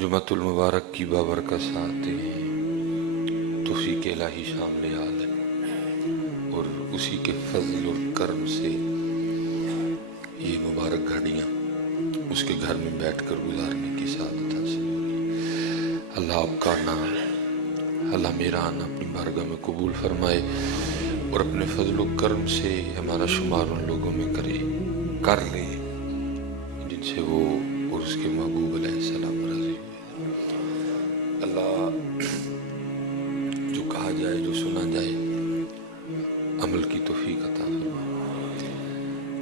جمعۃ المبارک کی بابرکت ساتیں ہیں، توفیق الہی شامل حال ہے، اور اسی کے فضل اور کرم سے یہ مبارک گھڑیاں اس کے گھر میں بیٹھ کر گزارنے کی سعادت حاصل ہوگی۔ اللہ آپ کا نام، اللہ میرا آنا اپنی بارگاہ میں قبول فرمائے اور اپنے فضل و کرم سے ہمارا شمار ان لوگوں میں کر لے جن سے وہ اور اس کے محبوب علیہ السلام راضی ہوئے۔ اللہ جو کہا جائے، جو سنا جائے، عمل کی توفیق عطا فرمائے،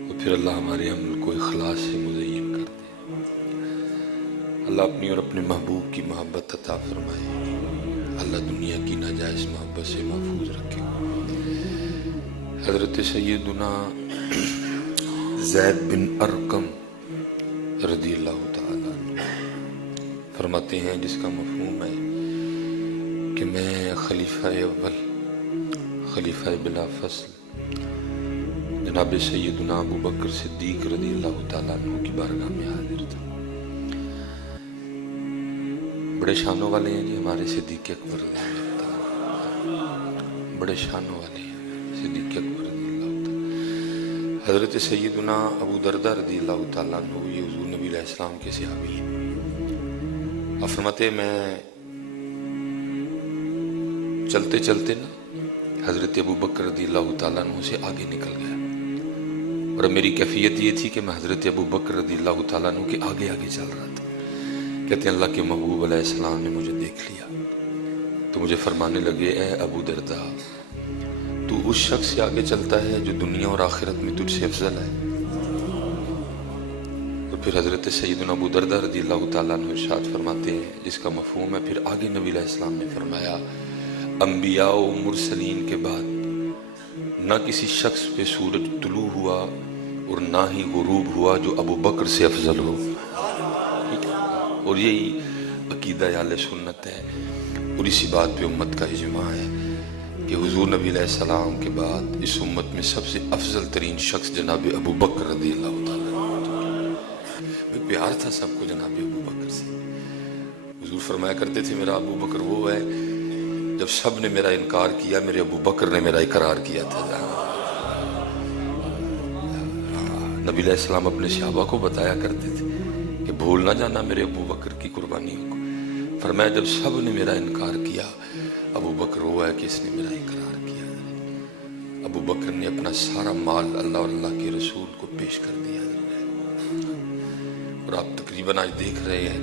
اور پھر اللہ ہمارے عمل کو اخلاص سے مزین کر دے۔ اللہ اپنی اور اپنے محبوب کی محبت عطا فرمائے، اللہ دنیا کی ناجائز محبت سے محفوظ رکھے۔ حضرت سیدنا زید بن ارقم رضی اللہ تعالیٰ عنہ فرماتے ہیں، جس کا مفہوم ہے کہ میں خلیفہ اول، خلیفہ بلا فصل جناب سیدنا ابو بکر صدیق رضی اللہ تعالیٰ عنہ کی بارگاہ میں حاضر تھا۔ بڑے شانوں والے ہیں جی ہمارے صدیق اکبر رضی اللہ تعالیٰ، بڑے شانوں والے ہیں صدیق اکبر رضی اللہ تعالیٰ۔ حضرت سیدنا ابو دردہ رضی اللہ تعالیٰ عنہ یہ حضور نبی علیہ السلام کے صحابی ہیں۔ آپ فرماتے ہیں میں چلتے چلتے نا حضرت ابو بکر رضی اللہ تعالیٰ عنہ سے آگے نکل گیا، اور میری کیفیت یہ تھی کہ میں حضرت ابو بکر رضی اللہ تعالیٰ عنہ کے آگے آگے چل رہا تھا۔ کہتے ہیں اللہ کے محبوب علیہ السلام نے مجھے دیکھ لیا تو مجھے فرمانے لگے، اے ابو دردہ، تو اس شخص سے آگے چلتا ہے جو دنیا اور آخرت میں تجھ سے افضل ہے۔ اور پھر حضرت سیدنا ابو دردہ رضی اللہ تعالیٰ عنہ ارشاد فرماتے ہیں، جس کا مفہوم ہے، پھر آگے نبی علیہ السلام نے فرمایا، انبیاء و مرسلین کے بعد نہ کسی شخص پہ سورج طلوع ہوا اور نہ ہی غروب ہوا جو ابو بکر سے افضل ہو۔ اور یہی عقیدہ اہل سنت ہے، اور اسی بات پہ امت کا اجماع ہے کہ حضور نبی علیہ السلام کے بعد اس امت میں سب سے افضل ترین شخص جناب ابو بکر رضی اللہ تعالیٰ عنہ۔ پیار تھا سب کو جناب ابو بکر سے۔ حضور فرمایا کرتے تھے، میرا ابو بکر وہ ہے جب سب نے میرا انکار کیا، میرے ابو بکر نے میرا اقرار کیا تھا۔ نبی علیہ السلام اپنے صحابہ کو بتایا کرتے تھے کہ بھول نہ جانا میرے ابو بکر کی قربانیوں کو۔ فرمایا جب سب نے میرا انکار کیا، ابو بکر وہ ہے کہ اس نے میرا اقرار کیا۔ ابو بکر نے اپنا سارا مال اللہ اور اللہ کے رسول کو پیش کر دیا۔ اور آپ تقریباً آج دیکھ رہے ہیں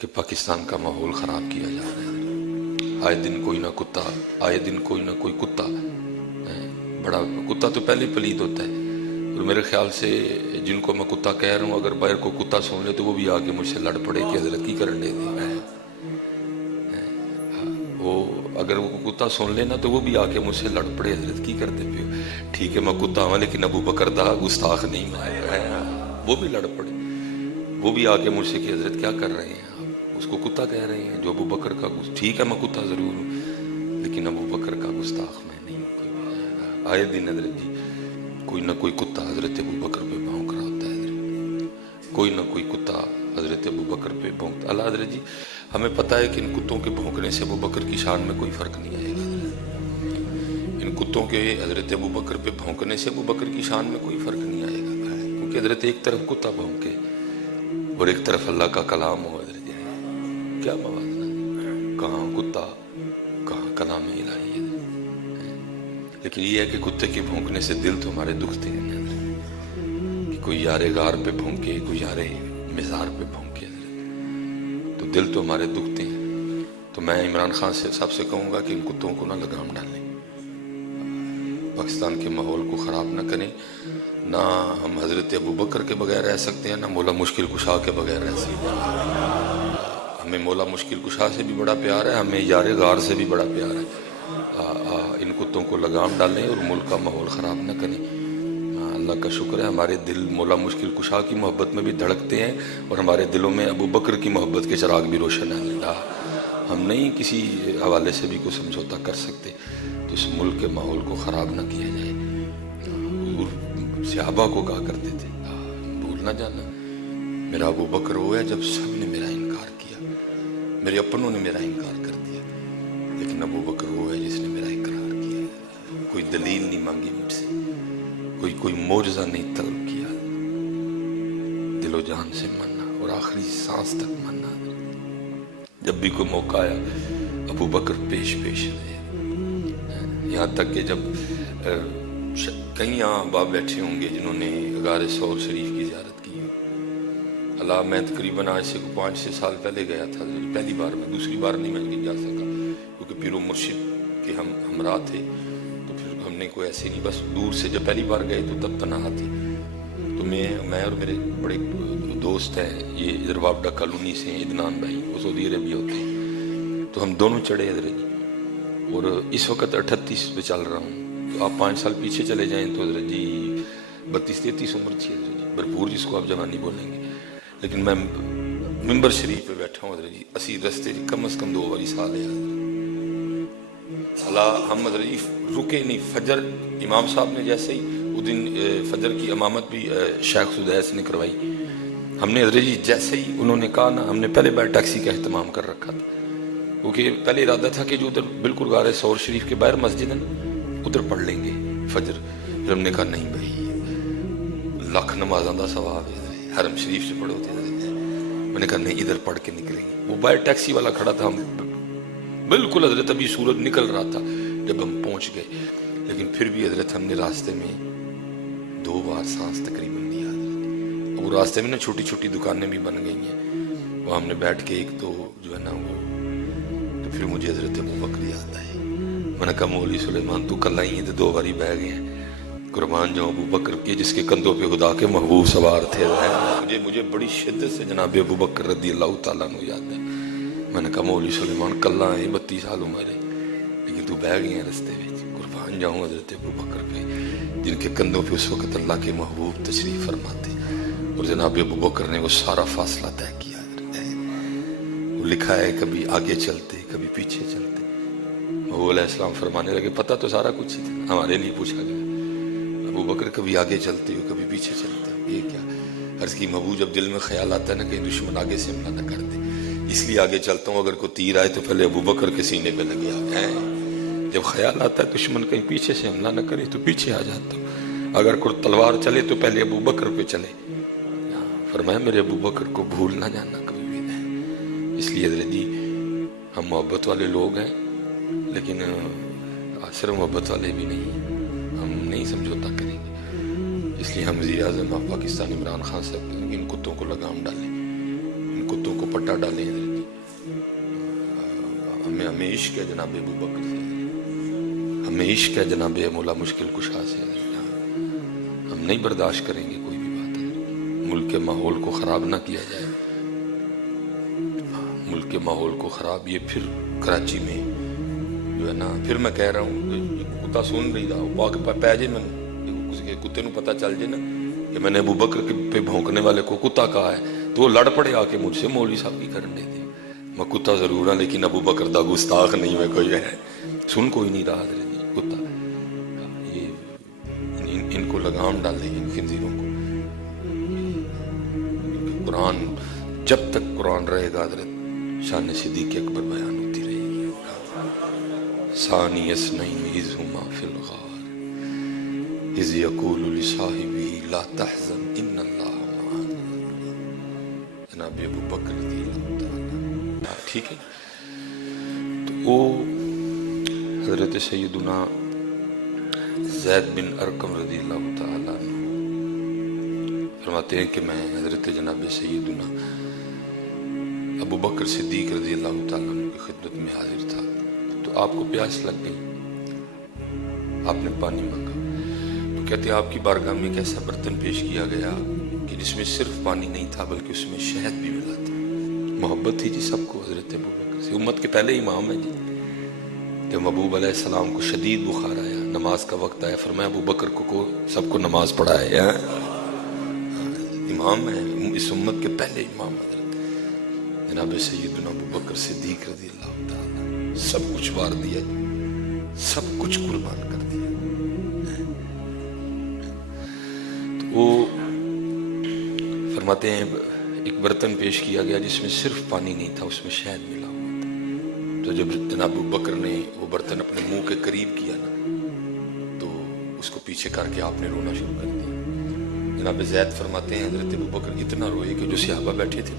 کہ پاکستان کا ماحول خراب کیا جا رہا ہے۔ آئے دن کوئی نہ کتا، آئے دن کوئی نہ کوئی کتا، بڑا کتا تو پہلے پلید ہوتا ہے، اور میرے خیال سے جن کو میں کتا کہہ رہا ہوں اگر باہر کو کتا سن لے تو وہ بھی آگے مجھ سے لڑ پڑے کہ حضرت کی کرنے دے۔ وہ اگر وہ کتا سن لینا تو وہ بھی آ کے مجھ سے لڑ پڑے، حضرت کی کرتے پہ ٹھیک ہے میں کتا ہوں لیکن ابو بکر دا گستاخ نہیں میں، وہ بھی لڑ پڑے، وہ بھی آ کے مجھ سے کہ حضرت کیا کر رہے ہیں آپ، اس کو کتا کہہ رہے ہیں جو ابو بکر کا ٹھیک ہے میں کتا ضرور ہوں لیکن ابو بکر کا گستاخ میں نہیں ہوں۔ آئے دن حضرت جی کوئی نہ کوئی کتا حضرت ابو بکر پہ بھونک رہا ہوتا ہے، حضرت کوئی نہ کوئی کتا حضرت ابو بکر پہ بھونکتا۔ اللہ حضرت جی ہمیں پتہ ہے کہ ان کتوں کے بھونکنے سے ابو بکر کی شان میں کوئی فرق نہیں آئے گا۔ ان کتوں کے حضرت ابو بکر پہ بھونکنے سے ابو بکر کی شان میں کوئی فرق نہیں آئے گا، کیونکہ حضرت ایک طرف کتا بھونکے اور ایک طرف اللہ کا کلام ہو، حضرت جی کیا موازنہ، کہاں کتا کہاں کلام الہی ہے۔ لیکن یہ ہے کہ کتے کے بھونکنے سے دل تو ہمارے دکھتے ہیں کہ کوئی یار غار پہ بھونکے، کوئی یار مزار پہ بھونکے، تو دل تو ہمارے دکھتے ہیں۔ تو میں عمران خان صاحب سے کہوں گا کہ ان کتوں کو نہ لگام ڈالیں، پاکستان کے ماحول کو خراب نہ کریں۔ نہ ہم حضرت ابو بکر کے بغیر رہ سکتے ہیں، نہ مولا مشکل کشا کے بغیر رہ سکتے ہیں۔ ہمیں مولا مشکل کشا سے بھی بڑا پیار ہے، ہمیں یار غار سے بھی بڑا پیار ہے۔ ان کتوں کو لگام ڈالیں اور ملک کا ماحول خراب نہ کریں۔ اللہ کا شکر ہے ہمارے دل مولا مشکل کشا کی محبت میں بھی دھڑکتے ہیں، اور ہمارے دلوں میں ابو بکر کی محبت کے چراغ بھی روشن ہیں۔ ہم نہیں کسی حوالے سے بھی کوئی سمجھوتا کر سکتے، تو اس ملک کے ماحول کو خراب نہ کیا جائے۔ صحابہ کو کہا کرتے تھے بھول نہ جانا میرا ابو بکر وہ ہے جب سب نے میرا انکار کیا، میرے اپنوں نے میرا انکار کر دیا، لیکن ابو بکر وہ ہے جس نے میرا اقرار کیا. کوئی دلیل نہیں مانگی مجھ سے، کوئی معجزہ نہیں طلب کیا، دل و جان سے ماننا اور آخری سانس تک ماننا. جب بھی کوئی موقع آیا ابو بکر پیش رہے. یہاں تک کہ جب کئی یہاں باپ بیٹھے ہوں گے جنہوں نے غار ثور شریف کی زیارت کی. اللہ، میں تقریباً آج سے 5-6 سال پہلے گیا تھا، پہلی بار میں، دوسری بار نہیں میں جا سکا کیونکہ پیر و مرشد کے ہم ہمراہ تھے. تو پھر ہم نے کوئی ایسے نہیں، بس دور سے جب پہلی بار گئے تو تب تنہا تھی. تو میں اور میرے بڑے دوست ہیں، یہ ادھر وابڈا کالونی سے ہیں، عدنان بھائی، وہ سعودی عربیہ ہوتے ہیں. تو ہم دونوں چڑھے حضرت جی، اور اس وقت 38 پہ چل رہا ہوں. تو آپ 5 سال پیچھے چلے جائیں تو حضرت جی 32-33 عمر تھی حضرت جی، بھرپور جس کو آپ جوانی بولیں گے. لیکن میں ممبر شریف پہ بیٹھا ہوں حضرت جی، اسی رستے جی کم از کم 2 باری سال ہے حضرت. اللہ، ہم حضرت جی رکے نہیں. فجر امام صاحب نے جیسے ہی وہ دن فجر کی امامت بھی شیخ سدیس نے کروائی. ہم نے حضرت جی جیسے ہی انہوں نے کہا نا، ہم نے پہلے بیل ٹیکسی کا اہتمام کر رکھا تھا کیونکہ پہلے ارادہ تھا کہ جو ادھر بالکل غار ثور شریف کے باہر مسجد ہے نا، ادھر پڑھ لیں گے فجر. پھر ہم نے کہا نہیں بھائی، لاکھ نمازاں دا ثواب ہے، حرم شریف سے پڑھو تھے. میں نے کہا نہیں، ادھر پڑھ کے نکلیں گے. وہ باہر ٹیکسی والا کھڑا تھا، ہم بالکل حضرت ابھی سورج نکل رہا تھا جب ہم پہنچ گئے. لیکن پھر بھی حضرت ہم نے راستے میں 2 بار سانس تقریباً لیا. وہ راستے میں نا چھوٹی چھوٹی دکانیں بھی بن گئی ہیں، وہ ہم نے بیٹھ کے ایک تو جو ہے نا وہ، تو پھر مجھے حضرت ابو بکر یاد آئے. میں نے کہا مولوی سلیمان تو کل آئی ہیں تو 2 باری بہ گئے ہیں. قربان جاؤں ابو بکر کے جس کے کندھوں پہ خدا کے محبوب سوار تھے. مجھے بڑی شدت سے جناب ابو بکر رضی اللہ تعالیٰ عنہ یاد ہے. میں نے کہا مولوی سلیمان کل آئے 32 سال عمر ہے، لیکن تو بہ گئے ہیں رستے میں. قربان جاؤں حضرت ابو بکر پہ جن کے کندھوں پہ اس وقت اللہ کے محبوب تشریف فرماتے، اور جناب ابو بکر نے وہ سارا فاصلہ طے کیا. وہ لکھا ہے کبھی آگے چلتے کبھی پیچھے چلتے. وہ علیہ السلام فرمانے لگے پتہ تو سارا کچھ ہی تھا، ہمارے لیے پوچھا گیا. ابو بکر کبھی آگے چلتے ہو کبھی پیچھے چلتے ہو، یہ کیا؟ عرض کی محبوب جب دل میں خیال آتا ہے نا کہ دشمن آگے سے حملہ نہ کر دے، اس لیے آگے چلتا ہوں. اگر کوئی تیر آئے تو پہلے ابو بکر کے سینے پہ لگے آ. جب خیال آتا ہے دشمن کہیں پیچھے سے حملہ نہ کرے تو پیچھے آ جاتا ہوں. اگر کوئی تلوار چلے تو پہلے ابو بکر پہ چلے. فرمایا میرے ابو بکر کو بھول نہ جانا کبھی بھی نہیں. اس لیے حضرت جی ہم محبت والے لوگ ہیں، لیکن صرف محبت والے بھی نہیں ہیں، ہم نہیں سمجھوتا کریں گے. اس لیے ہم وزیر اعظم پاکستان عمران خان صاحب ان کتوں کو لگام ڈالیں، ان کتوں کو پٹا ڈالیں. حضرت جی ہمیں عشق ہے جناب ابو بکر سے، ہمیں عشق ہے جناب مولا مشکل کشا سے. ہم نہیں برداشت کریں گے کوئی بھی بات ہے. ملک کے ماحول کو خراب نہ کیا جائے، ملک کے ماحول کو خراب. یہ پھر کراچی میں جو ہے نا، پھر میں کہہ رہا ہوں کتا سن رہی تھا پہ جائے، میں کسی کے کتے نو پتہ چل جائے نا کہ میں نے ابو بکر پہ بھونکنے والے کو کتا کہا ہے تو وہ لڑ پڑے آ کے مجھ سے، مولوی صاحب کی کرنے دے. میں کتا ضرور ہوں لیکن ابو بکر دا گستاخ نہیں میں کوئی ہے. سن کوئی نہیں رہا حضرت جی کتا. یہ ان کو لگام ڈالیں، ان خنزیروں کو. قرآن جب تک قرآن رہے گا حضرت شان صدیق اکبر بیان ہوتی رہے گی. ثانی اثنین اذ ہما فی الغار اذ یقول لصاحبہ لا تحزن ان اللہ معنا. جناب ابو بکر رضی اللہ تعالیٰ. ٹھیک ہے، تو وہ حضرت سیدنا زید بن ارقم رضی اللہ تعالیٰ عنہ فرماتے ہیں کہ میں حضرت جناب سیدنا ابو بکر صدیق رضی اللہ تعالیٰ عنہ کی خدمت میں حاضر تھا. تو آپ کو پیاس لگ گئی، آپ نے پانی مانگا تو کہتے ہیں آپ کی بارگاہ میں ایک ایسا برتن پیش کیا گیا کہ جس میں صرف پانی نہیں تھا بلکہ اس میں شہد بھی ملا تھا. محبت تھی جی سب کو حضرت ابو بکر سے، امت کے پہلے امام ہیں جی. جب محبوب علیہ السلام کو شدید بخار آیا، نماز کا وقت آیا، فرمایا ابو بکر کو سب کو نماز پڑھائے. امام ہیں اس امت کے پہلے امام حضرت جناب سیدنا ابو بکر صدیق رضی اللہ تعالیٰ. سب کچھ وار دیا، سب کچھ قربان کر دیا. تو وہ فرماتے ہیں ایک برتن پیش کیا گیا جس میں صرف پانی نہیں تھا، اس میں شہد ملا ہوا تھا. تو جب جناب ابو بکر نے وہ برتن اپنے منہ کے قریب کیا نا تو اس کو پیچھے کر کے آپ نے رونا شروع کر دیا. جناب زید فرماتے ہیں حضرت ابو بکر اتنا روئے کہ جو صحابہ بیٹھے تھے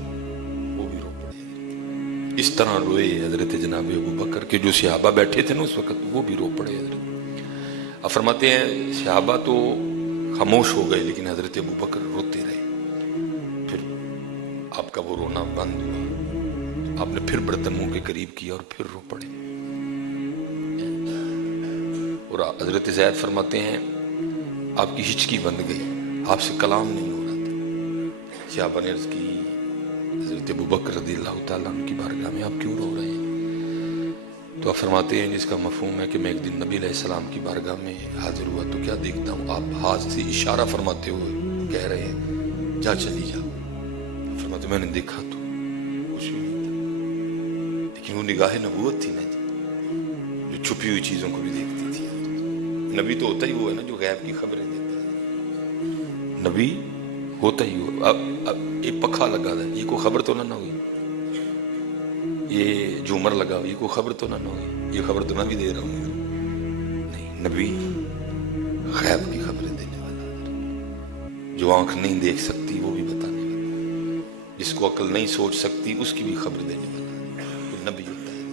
وہ بھی رو پڑے. اس طرح روئے حضرت جناب ابو بکر کے جو صحابہ بیٹھے تھے نا اس وقت وہ بھی رو پڑے. حضرت اب فرماتے ہیں صحابہ تو خاموش ہو گئے لیکن حضرت ابو بکر روتے رہے. پھر آپ کا وہ رونا بند ہوا، آپ نے پھر برتن منہ کے قریب کیا اور پھر رو پڑے. اور حضرت زید فرماتے ہیں آپ کی ہچکی بند گئی، آپ سے کلام نہیں ہو رہا تھا. صحابہ نے عرض کی حضرت ابو بکر رضی اللہ تعالیٰ عنہ کی بارگاہ میں آپ کیوں رو رہے ہیں؟ تو آپ فرماتے ہیں جس کا مفہوم ہے کہ میں ایک دن نبی علیہ السلام کی بارگاہ میں حاضر ہوا تو کیا دیکھتا ہوں آپ ہاتھ سے اشارہ فرماتے ہوئے کہہ رہے ہیں جا چلی جا. فرماتے میں نے دیکھا تو کچھ بھی نہیں تھا، لیکن وہ نگاہ نبوت تھی نا جی، جو چھپی ہوئی چیزوں کو بھی دیکھتی تھی. نبی تو ہوتا ہی وہ ہے نا جو غیب کی خبریں دیتا ہے. نبی ہوتا ہی وہ. اب ایک پکھا لگا ہے، یہ کوئی خبر تو نہ ہوئی. یہ جھومر لگا ہو، یہ کوئی خبر تو نہ ہوئی. یہ خبر تو میں بھی دے رہا ہوں. نہیں، نبی غیب کی خبریں دینے والا، جو آنکھ نہیں دیکھ سکتی وہ بھی بتانے والا، جس کو عقل نہیں سوچ سکتی اس کی بھی خبر دینے والا. وہ نبی ہوتا ہے،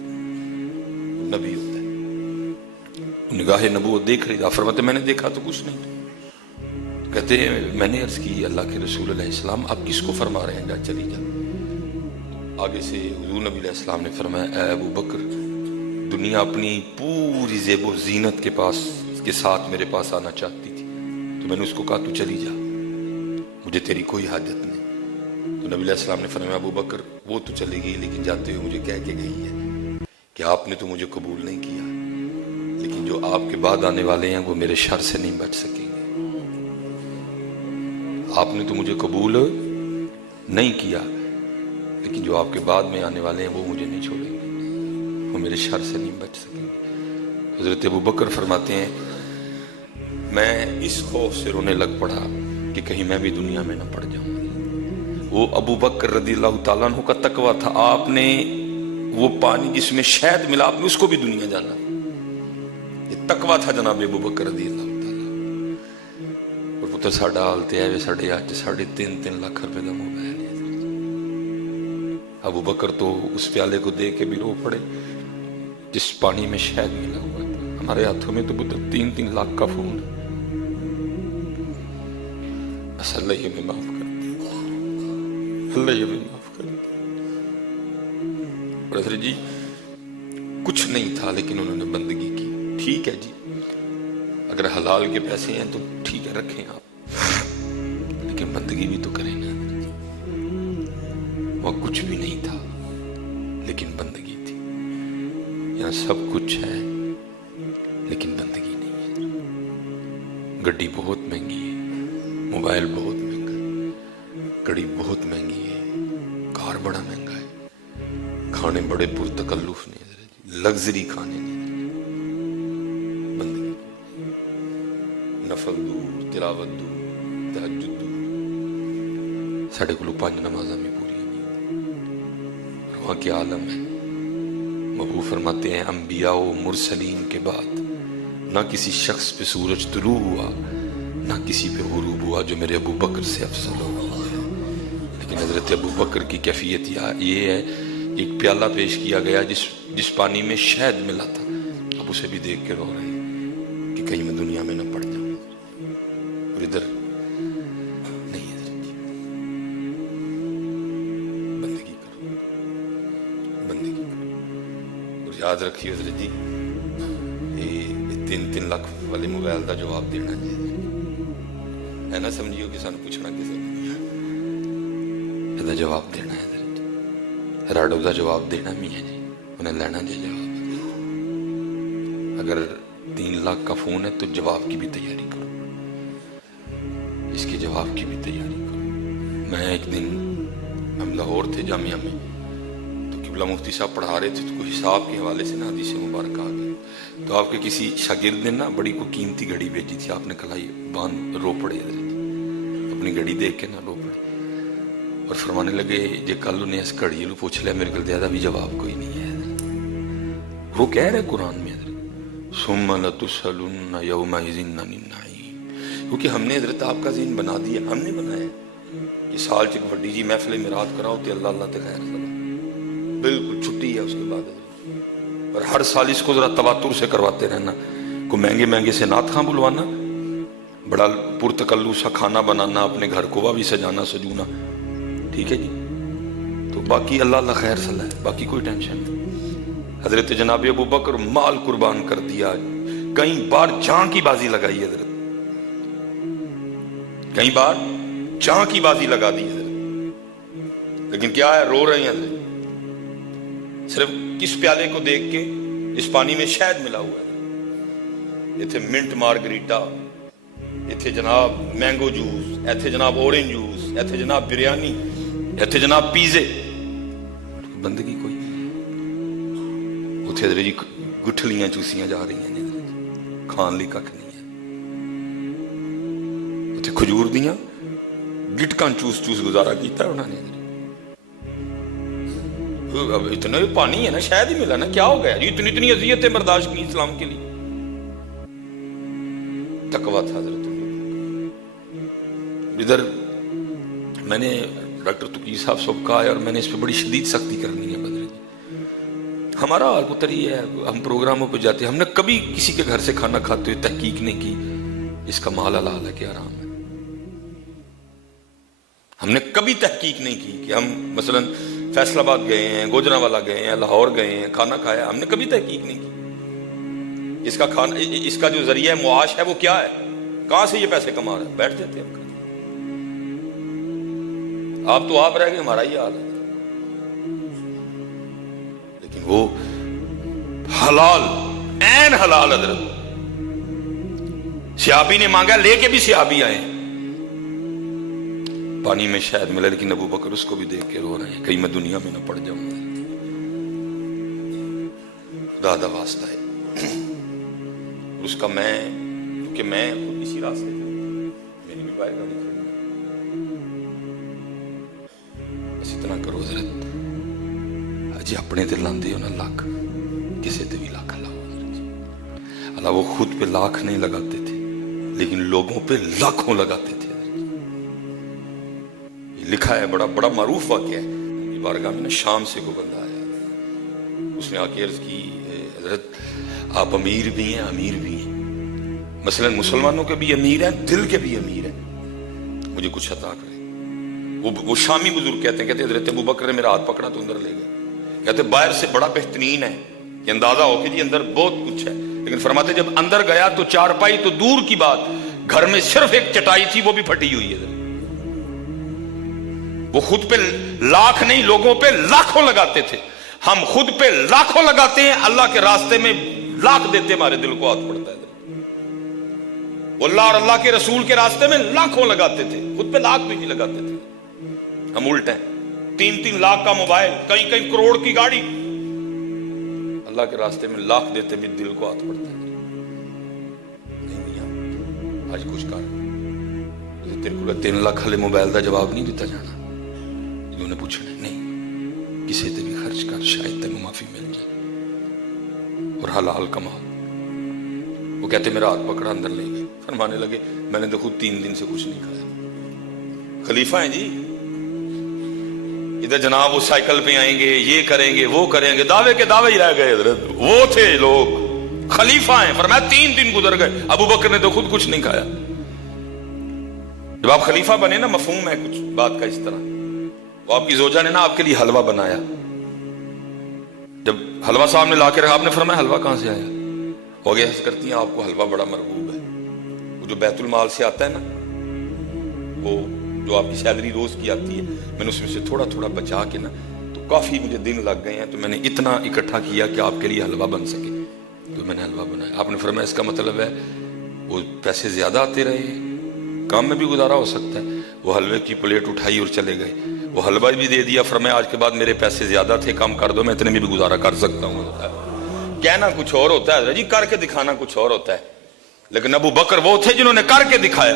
وہ نبی ہوتا ہے. نگاہ نبوت دیکھ رہی تھا. فرماتے میں نے دیکھا تو کچھ نہیں. کہتے ہیں میں نے عرض کی اللہ کے رسول علیہ السلام آپ کس کو فرما رہے ہیں جا چلی جا؟ آگے سے حضور نبی علیہ السلام نے فرمایا اے ابو بکر دنیا اپنی پوری زیب و زینت کے ساتھ میرے پاس آنا چاہتی تھی تو میں نے اس کو کہا تو چلی جا، مجھے تیری کوئی حاجت نہیں. تو نبی علیہ السلام نے فرمایا ابو بکر وہ تو چلی گئی لیکن جاتے ہوئے مجھے کہہ کے گئی ہے کہ آپ نے تو مجھے قبول نہیں کیا، لیکن جو آپ کے بعد آنے والے ہیں وہ میرے شر سے نہیں بچ سکیں گے. آپ نے تو مجھے قبول نہیں کیا لیکن جو آپ کے بعد میں آنے والے ہیں وہ مجھے نہیں چھوڑیں گے، وہ میرے شر سے نہیں بچ سکیں گے. حضرت ابو بکر فرماتے ہیں میں اس خوف سے رونے لگ پڑا کہ کہیں میں بھی دنیا میں نہ پڑ جاؤں. وہ ابو بکر رضی اللہ تعالیٰ عنہ کا تقویٰ تھا. آپ نے وہ پانی جس میں شہد ملا آپ نے اس کو بھی دنیا جانا. یہ تقویٰ تھا جناب ابو بکر رضی اللہ تعالیٰ. اور پتر ساڈا حال تے ہے ساڈے اج 3.5 لاکھ روپے کا موبائل ہے. ابو بکر تو اس پیالے کو دے کے بھی رو پڑے جس پانی میں شہد ملا ہوا تھا. ہمارے ہاتھوں میں تو پتر 3 لاکھ کا فون ہے. بس اللہ یہ میں معاف کر دے، اللہ یہ میں معاف کر دے. اور حضرت جی کچھ نہیں تھا لیکن انہوں نے بندگی کی. ٹھیک ہے جی اگر حلال کے پیسے ہیں تو ٹھیک ہے رکھیں آپ، لیکن بندگی بھی تو کریں نا. وہ کچھ بھی نہیں تھا لیکن بندگی تھی. یہاں سب کچھ ہے لیکن بندگی نہیں ہے. گڈی بہت مہنگی ہے، موبائل بہت مہنگا ہے، گڑی بہت مہنگی ہے، کار بڑا مہنگا ہے، کھانے بڑے پرتکلف نہیں، لگژری کھانے نہیں. بندگی نفل دور، تلاوت دور، تہجد دور. ساڑھے کو 5 نمازاں میں پوری کے عالم ہے. محبوب فرماتے ہیں انبیاء و مرسلین کے بعد نہ کسی شخص پہ سورج طلوع ہوا نہ کسی پہ غروب ہوا جو میرے ابو بکر سے افضل ہو. لیکن حضرت ابو بکر کی کیفیت یہ ہے ایک پیالہ پیش کیا گیا جس پانی میں شہد ملا تھا. اب اسے بھی دیکھ کے رو رہے ہیں کہ کہیں میں دنیا میں نہ پڑ جاؤں. اور ادھر یاد رکھیے حضرت جی یہ 3 لاکھ والے موبائل کا جواب دینا ہے نہ سمجھیو کہ سانو پوچھنا کسی یہ جواب دینا ہے. حضرت جی راڈو کا جواب دینا بھی ہے جی، انہیں لینا جی جواب. اگر 3 لاکھ کا فون ہے تو جواب کی بھی تیاری کرو، اس کے جواب کی بھی تیاری کرو. میں ایک دن ہم لاہور تھے جامعہ میں قبلہ مفتی صاحب پڑھا رہے تھے تو کوئی حساب کے حوالے سے نا حدیث مبارکہ آ گئی. تو آپ کے کسی شاگرد نے نا بڑی کوئی قیمتی گھڑی بھیجی تھی. آپ نے کلائی باندھ رو پڑے حضرت اپنی گھڑی دیکھ کے نا رو پڑے. اور فرمانے لگے جے کل انہیں اس گھڑی نو پوچھ لیا میرے کو زیادہ بھی جواب کوئی نہیں ہے. وہ کہہ رہے قرآن میں حضرت ثم لتسألن یومئذ عن النعیم، کیونکہ ہم نے حضرت آپ کا ذہن بنا دیا، ہم نے بنایا کہ سال چ وڈی جی محفل میرات کراؤ تے اللہ اللہ تے خیر صلاح، بالکل چھٹی ہے اس کے بعد. اور ہر سال اس کو ذرا تواتر سے کرواتے رہنا، کو مہنگے مہنگے سے نعت خواں بلوانا، بڑا پرتکلف سا کھانا بنانا، اپنے گھر کو بھی سجانا سجونا، ٹھیک ہے جی. تو باقی اللہ اللہ خیر صلاح ہے، باقی کوئی ٹینشن نہیں. حضرت جناب ابو بکر مال قربان کر دیا، کئی بار جان کی بازی لگائی حضرت، کئی بار جان کی بازی لگا دی حضرت. لیکن کیا ہے، رو رہے ہیں حضرت صرف کس پیالے کو دیکھ کے جس پانی میں شہد ملا ہوا ہے. ایتھے منٹ مارگریٹا، ایتھے جناب مینگو جوس، ایتھے جناب اورنج جوس، ایتھے جناب بریانی، ایتھے جناب پیزے، بندگی کوئی اتھے حضرت جی گٹھلیاں چوسیاں جا رہی ہیں، کھان لی کھ نہیں ہے. اتھے کھجور دیاں گٹکاں چوس چوس گزارا کیتا ہے انہوں نے. اب اتنا پانی ہے نا، شاید ہی ملا نا، کیا ہو گیا جی، اتنی اذیتیں برداشت کی اسلام کے لیے. تقویٰ تھا حضرت. ادھر میں نے ڈاکٹر تقی صاحب صاحب کہا ہے اور میں نے اس پہ بڑی شدید سختی کرنی ہے. بدر جی ہمارا اتر ہی ہے، ہم پروگراموں پہ جاتے ہیں، ہم نے کبھی کسی کے گھر سے کھانا کھاتے ہوئے تحقیق نہیں کی اس کا مال حلال ہے کہ حرام ہے. ہم نے کبھی تحقیق نہیں کی کہ ہم مثلا فیصل آباد گئے ہیں، گوجرانوالا گئے ہیں، لاہور گئے ہیں، کھانا کھایا، ہم نے کبھی تحقیق نہیں کی اس کا کھانا، اس کا جو ذریعہ معاش ہے وہ کیا ہے، کہاں سے یہ پیسے کما رہا ہے. بیٹھ جاتے ہیں آپ تو آپ رہ گئے، ہمارا ہی حال ہے. لیکن وہ حلال، عین حلال حضرت. سیابی نے مانگا، لے کے بھی سیابی آئے، پانی میں شاید ملا، لیکن ابو بکر اس کو بھی دیکھ کے رو رہے ہیں، کہیں میں دنیا میں نہ پڑ جاؤں. خدا دا واسطہ ہے اس کا، میں کیونکہ میں خود اسی راستے میری بھی باہر گاڑی کھڑی، بس اتنا کرو حضرت، اجی اپنے تے لاندے ہو نا لاکھ، کسے تے بھی لاکھ لاؤ حضرت. اللہ وہ خود پہ لاکھ نہیں لگاتے تھے لیکن لوگوں پہ لاکھوں لگاتے تھے. لکھا ہے، بڑا بڑا معروف واقعہ ہے. بارگاہ میں شام سے کو بندہ آیا، اس نے آ کے عرض کی حضرت آپ امیر بھی ہیں امیر بھی ہیں، مثلا مسلمانوں کے بھی امیر ہیں، دل کے بھی امیر ہیں، مجھے کچھ عطا کریں. وہ شامی بزرگ کہتے حضرت ابو بکر نے میرا ہاتھ پکڑا تو اندر لے گئے. کہتے باہر سے بڑا بہترین ہے کہ اندازہ ہو کہ جی اندر بہت کچھ ہے، لیکن فرماتے جب اندر گیا تو چارپائی تو دور کی بات، گھر میں صرف ایک چٹائی تھی وہ بھی پھٹی ہوئی ہے. وہ خود پہ لاکھ نہیں، لوگوں پہ لاکھوں لگاتے تھے. ہم خود پہ لاکھوں لگاتے ہیں، اللہ کے راستے میں لاکھ دیتے ہمارے دل کو ہاتھ پڑتا ہے. وہ اللہ اور اللہ کے رسول کے راستے میں لاکھوں لگاتے تھے، خود پہ لاکھ بھی نہیں لگاتے تھے. ہم الٹ ہیں، 3-3 لاکھ کا موبائل، کئی کروڑ کی گاڑی، اللہ کے راستے میں لاکھ دیتے بھی دل کو ہاتھ پڑتا ہے. نہیں میاں آج کچھ کر تیرے کو 3 لاکھ والے موبائل کا جواب نہیں دیتا جانا، انہوں نے پوچھنا نہیں، کسی تے بھی خرچ کر، شاید تینوں معافی مل جائے اور حلال کما. وہ کہتے میرا ہاتھ پکڑا اندر لے گئے، فرمانے لگے میں نے تو خود 3 دن سے کچھ نہیں کھایا. خلیفہ ہیں جی، ادھر جناب وہ سائیکل پہ آئیں گے، یہ کریں گے وہ کریں گے، دعوے کے دعوے ہی رہ گئے حضرت. وہ تھے لوگ خلیفہ ہیں، فرمایا 3 دن گزر گئے، ابو بکر نے تو خود کچھ نہیں کھایا. جب آپ خلیفہ بنے نا، مفہوم ہے کچھ بات کا اس طرح، وہ آپ کی زوجہ نے نا آپ کے لیے حلوہ بنایا، جب حلوہ صاحب نے لا کے رکھا، آپ نے فرمایا حلوہ کہاں سے آیا؟ ہو گیا کرتی ہیں آپ کو حلوہ بڑا مرغوب ہے. وہ جو بیت المال سے آتا ہے نا، وہ جو آپ کی سیلری روز کی آتی ہے، میں نے اس میں سے تھوڑا تھوڑا بچا کے نا، تو کافی مجھے دن لگ گئے ہیں، تو میں نے اتنا اکٹھا کیا کہ آپ کے لیے حلوہ بن سکے، تو میں نے حلوہ بنایا. آپ نے فرمایا اس کا مطلب ہے وہ پیسے زیادہ آتے رہے، کام میں بھی گزارا ہو سکتا ہے. وہ حلوے کی پلیٹ اٹھائی اور چلے گئے، وہ حلوہ بھی دے دیا، فرمایا آج کے بعد میرے پیسے زیادہ تھے، کم کر دو، میں اتنے میں بھی گزارا کر سکتا ہوں. کہنا کچھ اور ہوتا ہے جی، کر کے دکھانا کچھ اور ہوتا ہے. لیکن ابو بکر وہ تھے جنہوں نے کر کے دکھایا.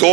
2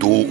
2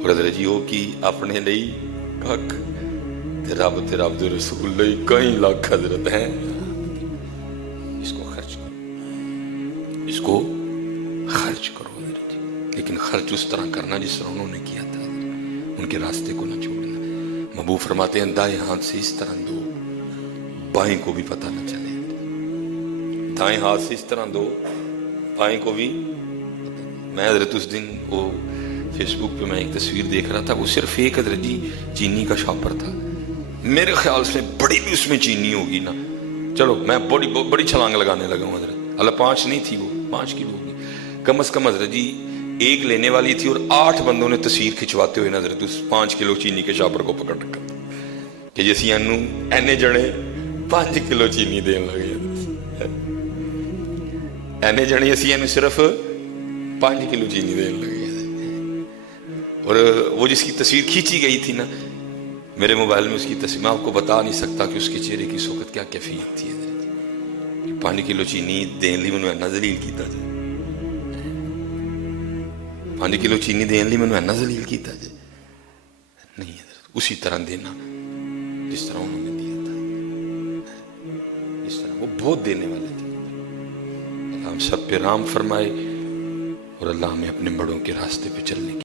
اور حضرت جی وہ کی اپنے لئی کک تے رب تے رب دے رسول لئی کئی لاکھ حضرت ہیں. اس کو خرچ کرو، اس کو خرچ کرو حضرت جی، لیکن خرچ اس طرح کرنا جس طرح انہوں نے کیا تھا. ان کے راستے کو نہ چھوڑنا. محبوب فرماتے ہیں دائیں ہاتھ سے اس طرح دو بائیں کو بھی پتہ نہ چلے. دائیں ہاتھ سے اس طرح دو بائیں کو بھی. میں حضرت اس دن وہ فیس بک پہ میں ایک تصویر دیکھ رہا تھا، وہ صرف ایک حضرت جی چینی کا شاپر تھا. میرے خیال سے بڑی بھی اس میں چینی ہوگی نا. چلو میں بڑی چھلانگ لگانے لگا ہوں حضرت. اللہ 5 نہیں تھی، وہ 5 کلو ہوگی کم از کم حضرت جی. ایک لینے والی تھی اور 8 بندوں نے تصویر کھچواتے ہوئے حضرت اس 5 کلو چینی کے شاپر کو پکڑ رکھا تھا کہ جیسی انو اینے جنے 5 کلو چینی دین لگے. اینے جنے اسی انو صرف 5 کلو چینی دین لگے. اور وہ جس کی تصویر کھینچی گئی تھی نا میرے موبائل میں، اس کی تصویر میں آپ کو بتا نہیں سکتا کہ اس کے چہرے کی اس وقت کیا کیفیت تھی. 5 کلو چینی دین لی میں نے ذلیل کیتا جائے. 5 کلو چینی دین لی میں نے ذلیل کیتا جائے نہیں حضرت. اسی طرح دینا جس طرح انہوں نے دیا تھا، جس طرح وہ بہت دینے والے تھے. اللہ ہم سب پہ رحم فرمائے اور اللہ ہمیں اپنے بڑوں کے راستے پہ چلنے کی